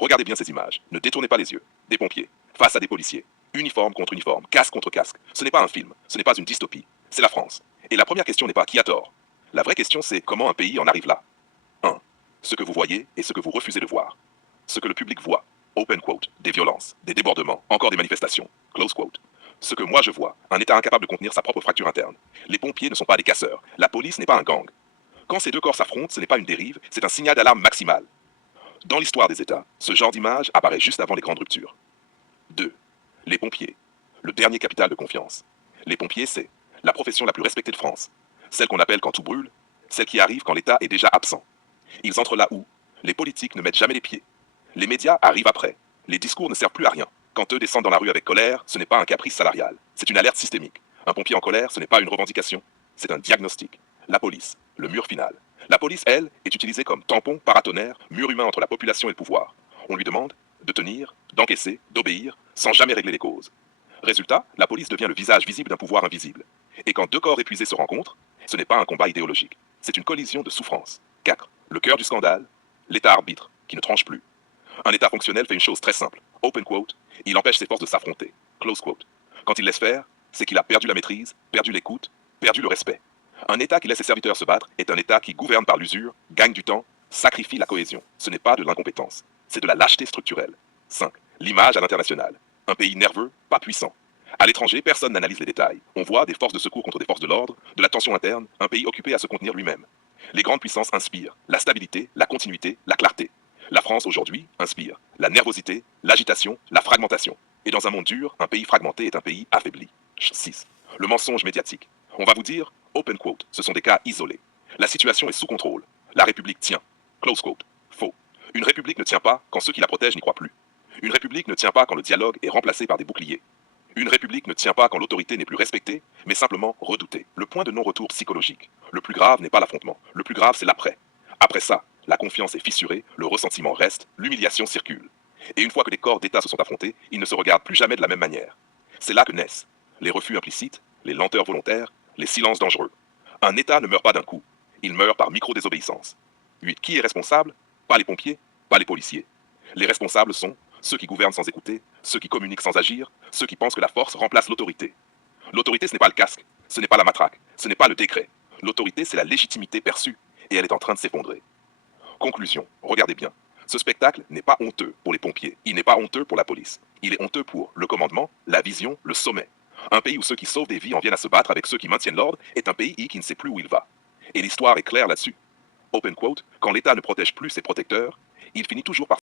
Regardez bien ces images. Ne détournez pas les yeux. Des pompiers, face à des policiers. Uniforme contre uniforme, casque contre casque. Ce n'est pas un film, ce n'est pas une dystopie. C'est la France. Et la première question n'est pas qui a tort. La vraie question c'est comment un pays en arrive là. 1. Ce que vous voyez et ce que vous refusez de voir. Ce que le public voit. Open quote. Des violences, des débordements, encore des manifestations. Close quote. Ce que moi je vois, un État incapable de contenir sa propre fracture interne. Les pompiers ne sont pas des casseurs. La police n'est pas un gang. Quand ces deux corps s'affrontent, ce n'est pas une dérive, c'est un signal d'alarme maximal. Dans l'histoire des États, ce genre d'image apparaît juste avant les grandes ruptures. 2. Les pompiers. Le dernier capital de confiance. Les pompiers, c'est la profession la plus respectée de France. Celle qu'on appelle quand tout brûle, celle qui arrive quand l'État est déjà absent. Ils entrent là où les politiques ne mettent jamais les pieds. Les médias arrivent après. Les discours ne servent plus à rien. Quand eux descendent dans la rue avec colère, ce n'est pas un caprice salarial. C'est une alerte systémique. Un pompier en colère, ce n'est pas une revendication. C'est un diagnostic. La police, le mur final. La police, elle, est utilisée comme tampon, paratonnerre, mur humain entre la population et le pouvoir. On lui demande de tenir, d'encaisser, d'obéir, sans jamais régler les causes. Résultat, la police devient le visage visible d'un pouvoir invisible. Et quand deux corps épuisés se rencontrent, ce n'est pas un combat idéologique. C'est une collision de souffrance. 4. Le cœur du scandale, l'État arbitre, qui ne tranche plus. Un État fonctionnel fait une chose très simple. Open quote. Il empêche ses forces de s'affronter. Close quote. Quand il laisse faire, c'est qu'il a perdu la maîtrise, perdu l'écoute, perdu le respect. Un État qui laisse ses serviteurs se battre est un État qui gouverne par l'usure, gagne du temps, sacrifie la cohésion. Ce n'est pas de l'incompétence, c'est de la lâcheté structurelle. 5. L'image à l'international. Un pays nerveux, pas puissant. À l'étranger, personne n'analyse les détails. On voit des forces de secours contre des forces de l'ordre, de la tension interne, un pays occupé à se contenir lui-même. Les grandes puissances inspirent la stabilité, la continuité, la clarté. La France aujourd'hui inspire la nervosité, l'agitation, la fragmentation. Et dans un monde dur, un pays fragmenté est un pays affaibli. 6. Le mensonge médiatique. On va vous dire, open quote, ce sont des cas isolés. La situation est sous contrôle. La République tient. Close quote. Faux. Une République ne tient pas quand ceux qui la protègent n'y croient plus. Une République ne tient pas quand le dialogue est remplacé par des boucliers. Une République ne tient pas quand l'autorité n'est plus respectée, mais simplement redoutée. Le point de non-retour psychologique. Le plus grave n'est pas l'affrontement. Le plus grave, c'est l'après. Après ça, la confiance est fissurée, le ressentiment reste, l'humiliation circule. Et une fois que les corps d'État se sont affrontés, ils ne se regardent plus jamais de la même manière. C'est là que naissent les refus implicites, les lenteurs volontaires, les silences dangereux. Un État ne meurt pas d'un coup. Il meurt par micro-désobéissance. 8. Qui est responsable? Pas les pompiers, pas les policiers. Les responsables sont ceux qui gouvernent sans écouter, ceux qui communiquent sans agir, ceux qui pensent que la force remplace l'autorité. L'autorité, ce n'est pas le casque, ce n'est pas la matraque, ce n'est pas le décret. L'autorité, c'est la légitimité perçue, et elle est en train de s'effondrer. Conclusion, regardez bien. Ce spectacle n'est pas honteux pour les pompiers, il n'est pas honteux pour la police. Il est honteux pour le commandement, la vision, le sommet. Un pays où ceux qui sauvent des vies en viennent à se battre avec ceux qui maintiennent l'ordre est un pays qui ne sait plus où il va. Et l'histoire est claire là-dessus. Open quote, quand l'État ne protège plus ses protecteurs, il finit toujours par